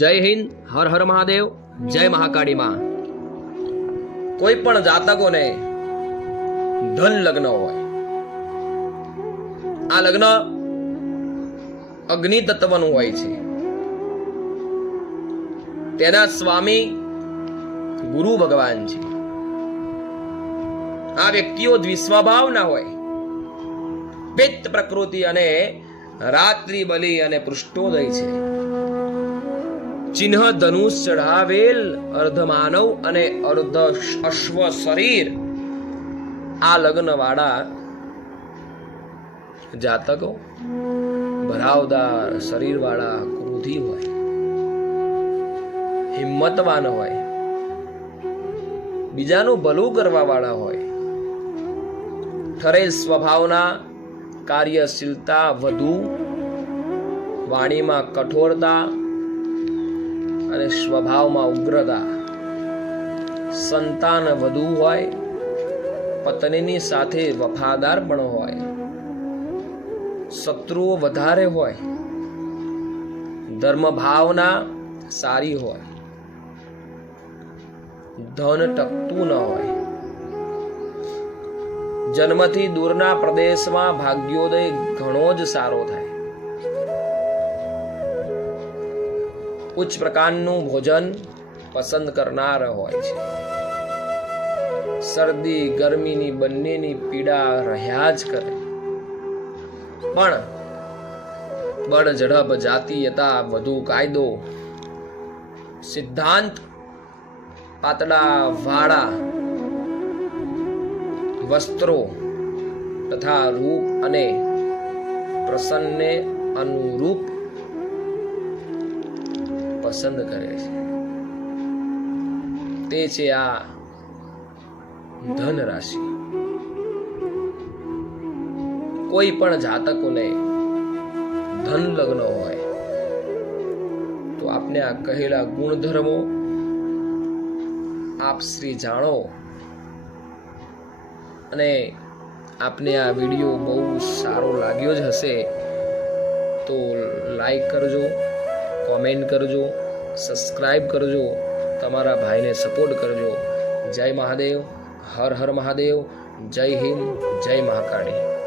જય હિન્દ, હર હર મહાદેવ, જય મહાકાળી માં. કોઈ પણ જાતકોને ધન લગ્ન હોય, આ લગ્ન અગ્નિ તત્વનું હોય છે. તેના સ્વામી ગુરુ ભગવાન છે. આ વ્યક્તિઓ દ્વિસ્વભાવના હોય. પિત્ત પ્રકૃતિ અને રાત્રિ બલિ અને પૃષ્ઠોદય છે. ચિહ્ન ધનુષ ચઢાવેલ અર્ધમાનવ અને અર્ધ અશ્વ શરીર. આ લગ્ન વાળા જાતકો ભરાવદાર શરીર વાળા ક્રોધી હોય, હિંમતવાન હોય, બીજાનું ભલું કરવા વાળા હોય. ઠરેલ સ્વભાવના, કાર્યશીલતા વધુ, વાણીમાં કઠોરતા અને સ્વભાવમાં ઉગ્રતા. સંતાન વધુ હોય, પત્નીની સાથે વફાદાર પણ હોય. શત્રુઓ વધારે હોય. ધર્મ ભાવના સારી હોય. ધન ટકતું ન હોય. જન્મથી દૂરના પ્રદેશમાં ભાગ્યોદય ઘણો જ સારો થાય. ઉચ્ચ પ્રકારનું ભોજન પસંદ કરનાર હોય છે. શરદી, ગરમીની બંનેની પીડા રહ્યા જ કરે. પણ બળ ઝડપ જાતીયતા, વધુ કાયદો, સિદ્ધાંત પાતળા વાળા વસ્ત્રો તથા રૂપ અને પ્રસન્નને અનુરૂપ પસંદ કરે છે. તે છે આ ધન રાશિ કોઈ પણ જાતકોને ધન લગ્ન હોય, તો આપને આ કહેલા ગુણધર્મો આપ શ્રી જાણો અને આપને આ વીડિયો બહુ સારો લાગ્યો જ હશે, તો લાઈક કરજો. કોમેન્ટ કરજો સબસ્ક્રાઈબ કરજો, તમારા ભાઈને સપોર્ટ કરજો. જય મહાદેવ, હર હર મહાદેવ, જય હિન્દ, જય મહાકાળી.